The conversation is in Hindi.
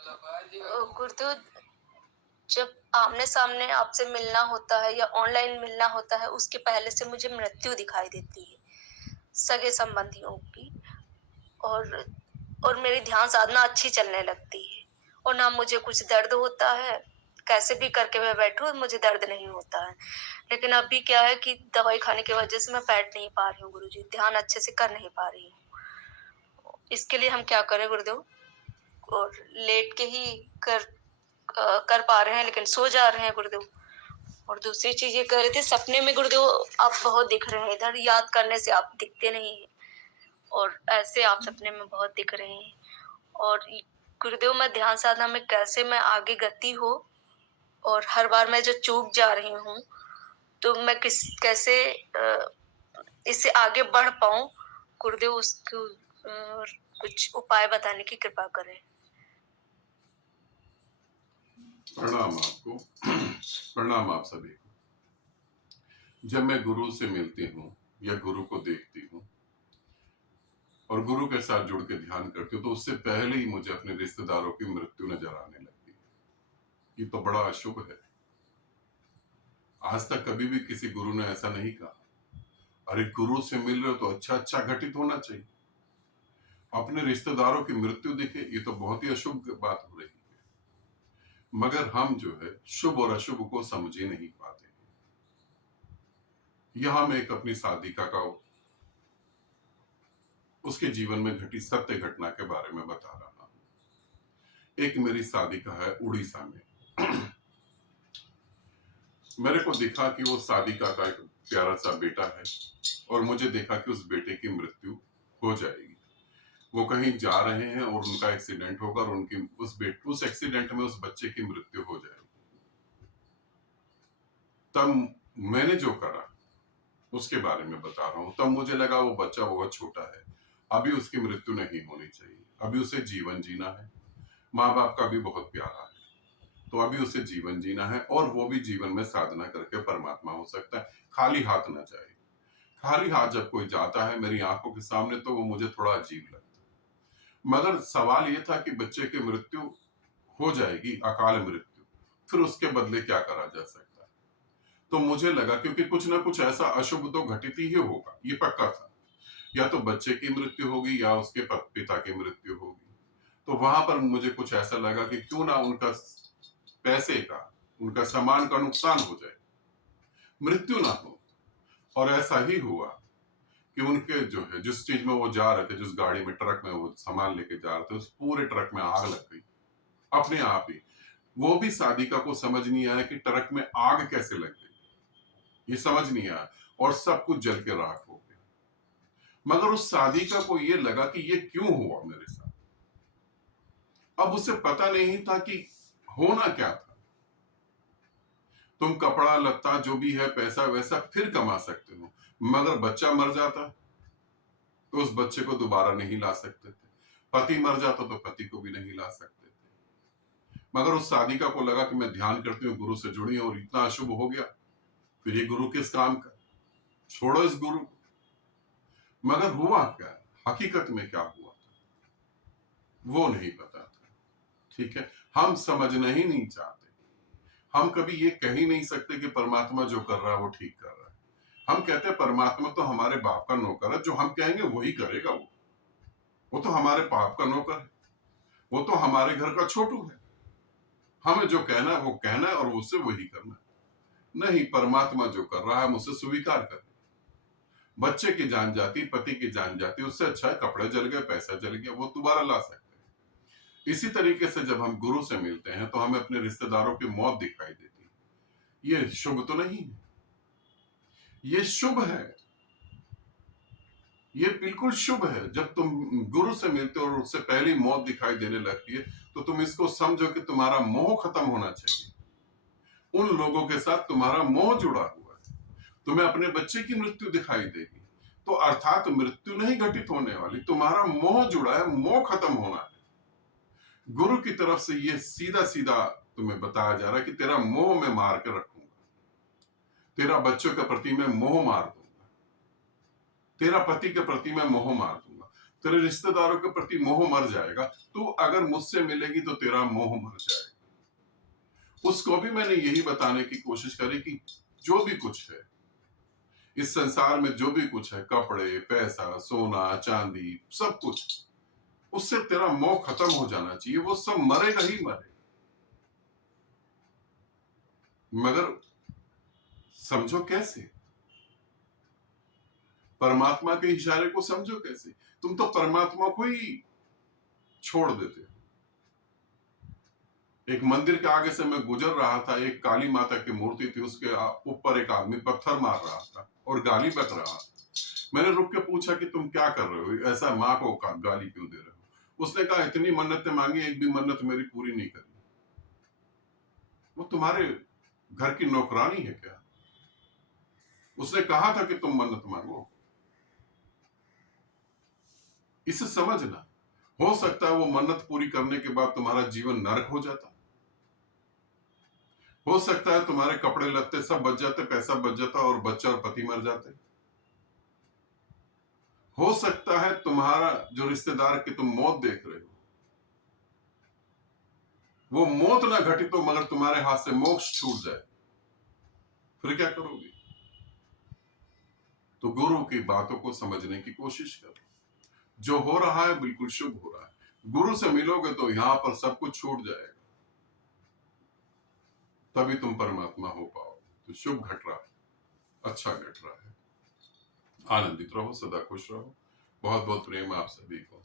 गुरुदेव, जब आमने सामने आपसे मिलना होता है या ऑनलाइन मिलना होता है, उसके पहले से मुझे मृत्यु दिखाई देती है सगे संबंधियों की। और मेरी ध्यान साधना अच्छी चलने लगती है और ना मुझे कुछ दर्द होता है। कैसे भी करके मैं बैठूं, मुझे दर्द नहीं होता है। लेकिन अभी क्या है कि दवाई खाने की वजह से मैं बैठ नहीं पा रही हूँ गुरुजी, ध्यान अच्छे से कर नहीं पा रही हूँ। इसके लिए हम क्या करें गुरुदेव? और लेट के ही कर पा रहे हैं, लेकिन सो जा रहे हैं गुरुदेव। और दूसरी चीज ये कह रहे थे, सपने में गुरुदेव आप बहुत दिख रहे हैं, इधर याद करने से आप दिखते नहीं हैं। और ऐसे आप सपने में बहुत दिख रहे हैं। और गुरुदेव, मैं ध्यान साधना में कैसे मैं आगे गति हो, और हर बार मैं जो चूक जा रही हूँ, तो मैं कैसे इससे आगे बढ़ पाऊं गुरुदेव, उसको कुछ उपाय बताने की कृपा करें। प्रणाम आपको। प्रणाम आप सभी को। जब मैं गुरु से मिलती हूँ या गुरु को देखती हूँ और गुरु के साथ जुड़ के ध्यान करती हूँ, तो उससे पहले ही मुझे अपने रिश्तेदारों की मृत्यु नजर आने लगती है। ये तो बड़ा अशुभ है। आज तक कभी भी किसी गुरु ने ऐसा नहीं कहा। अरे गुरु से मिल रहे हो तो अच्छा अच्छा घटित होना चाहिए। अपने रिश्तेदारों की मृत्यु दिखे, ये तो बहुत ही अशुभ बात हो रही है। मगर हम जो है शुभ और अशुभ को समझ ही नहीं पाते। यहां मैं एक अपनी साधिका का उसके जीवन में घटी सत्य घटना के बारे में बता रहा हूं। एक मेरी साधिका है उड़ीसा में। मेरे को दिखा कि वो साधिका का एक प्यारा सा बेटा है और मुझे देखा कि उस बेटे की मृत्यु हो जाएगी। वो कहीं जा रहे हैं और उनका एक्सीडेंट होगा और उनकी उस एक्सीडेंट में उस बच्चे की मृत्यु हो जाएगी। तब मैंने जो करा उसके बारे में बता रहा हूं। तब मुझे लगा वो बच्चा बहुत छोटा है, अभी उसकी मृत्यु नहीं होनी चाहिए, अभी उसे जीवन जीना है। माँ बाप का भी बहुत प्यारा है, तो अभी उसे जीवन जीना है और वो भी जीवन में साधना करके परमात्मा हो सकता है। खाली हाथ ना जाए। खाली हाथ जब कोई जाता है मेरी आंखों के सामने, तो वो मुझे थोड़ा अजीब लगता है। मगर सवाल ये था कि बच्चे की मृत्यु हो जाएगी, अकाल मृत्यु, फिर उसके बदले क्या करा जा सकता है। तो मुझे लगा क्योंकि कुछ ना कुछ ऐसा अशुभ तो घटित ही होगा, ये पक्का था। या तो बच्चे की मृत्यु होगी या उसके पिता की मृत्यु होगी। तो वहां पर मुझे कुछ ऐसा लगा कि क्यों ना उनका पैसे का, उनका सामान का नुकसान हो जाए, मृत्यु ना हो। और ऐसा ही हुआ कि उनके जो है जिस चीज में वो जा रहे थे, जिस गाड़ी में, ट्रक में वो सामान लेके जा रहे थे, उस पूरे ट्रक में आग लग गई अपने आप ही। वो भी साधिका को समझ नहीं आया कि ट्रक में आग कैसे लग गई, ये समझ नहीं आया और सब कुछ जल के राख हो गया। मगर उस साधिका को ये लगा कि ये क्यों हुआ मेरे साथ। अब उसे पता नहीं था कि होना क्या था। तुम कपड़ा लत्ता जो भी है, पैसा वैसा फिर कमा सकते हो, मगर बच्चा मर जाता तो उस बच्चे को दोबारा नहीं ला सकते थे। पति मर जाता तो पति को भी नहीं ला सकते थे। मगर उस साधिका को लगा कि मैं ध्यान करती हूँ, गुरु से जुड़ी और इतना अशुभ हो गया, फिर ये गुरु किस काम का, छोड़ो इस गुरु को। मगर हुआ क्या, हकीकत में क्या हुआ था वो नहीं पता था। ठीक है, हम समझना ही नहीं चाहते। हम कभी ये कह ही नहीं सकते कि परमात्मा जो कर रहा है वो ठीक कर रहा है। हम कहते हैं परमात्मा तो हमारे बाप का नौकर है, जो हम कहेंगे वही करेगा। वो तो हमारे बाप का नौकर है, वो तो हमारे घर का छोटू है। हमें जो कहना है वो कहना है और उससे वही करना है। नहीं, परमात्मा जो कर रहा है हम उसे स्वीकार करें। बच्चे की जान जाती, पति की जान जाती, उससे अच्छा है कपड़े जल गए, पैसा जल गया, वो दोबारा ला सकते हैं। इसी तरीके से जब हम गुरु से मिलते हैं तो हमें अपने रिश्तेदारों की मौत दिखाई देती है। ये शुभ तो नहीं है, ये शुभ है, ये बिल्कुल शुभ है। जब तुम गुरु से मिलते हो और उससे पहली मौत दिखाई देने लगती है, तो तुम इसको समझो कि तुम्हारा मोह खत्म होना चाहिए। उन लोगों के साथ तुम्हारा मोह जुड़ा हुआ है। तुम्हें अपने बच्चे की मृत्यु दिखाई देगी, तो अर्थात मृत्यु नहीं घटित होने वाली, तुम्हारा मोह जुड़ा है, मोह खत्म होना है। गुरु की तरफ से ये सीधा सीधा तुम्हें बताया जा रहा है कि तेरा मोह मैं मार के रखूंगा, तेरा बच्चों के प्रति मैं मोह मार दूंगा, तेरा पति के प्रति मैं मोह मार दूंगा। तेरे रिश्तेदारों के प्रति मोह मर जाएगा। तू अगर मुझसे मिलेगी तो तेरा मोह मर जाएगा। उसको भी मैंने यही बताने की कोशिश करी कि जो भी कुछ है इस संसार में, जो भी कुछ है, कपड़े, पैसा, सोना, चांदी, सब कुछ, उससे तेरा मोह खत्म हो जाना चाहिए। वो सब मरेगा ही मरेगा, मगर समझो कैसे? परमात्मा के इशारे को समझो कैसे? तुम तो परमात्मा को ही छोड़ देते हो। एक मंदिर के आगे से मैं गुजर रहा था, एक काली माता की मूर्ति थी, उसके ऊपर एक आदमी पत्थर मार रहा था और गाली बक रहा था। मैंने रुक के पूछा कि तुम क्या कर रहे हो, ऐसा माँ को गाली क्यों दे रहे हो? उसने कहा इतनी मन्नतें मांगी, एक भी मन्नत मेरी पूरी नहीं करी। वो तुम्हारे घर की नौकरानी है क्या? उसने कहा था कि तुम मन्नत मांगो। इसे समझना। हो सकता है वो मन्नत पूरी करने के बाद तुम्हारा जीवन नरक हो जाता। हो सकता है तुम्हारे कपड़े लत्ते सब बच जाते, पैसा बच जाता और बच्चा और पति मर जाते। हो सकता है तुम्हारा जो रिश्तेदार की तुम मौत देख रहे हो, वो मौत ना घटी तो मगर तुम्हारे हाथ से मोक्ष छूट जाए, फिर क्या करोगे? तो गुरु की बातों को समझने की कोशिश करो। जो हो रहा है बिल्कुल शुभ हो रहा है। गुरु से मिलोगे तो यहां पर सब कुछ छूट जाएगा, तभी तुम परमात्मा हो पाओ। तो शुभ घट रहा है, अच्छा घट रहा है। आनंदित रहो, सदा खुश रहो। बहुत बहुत प्रेम आप सभी को।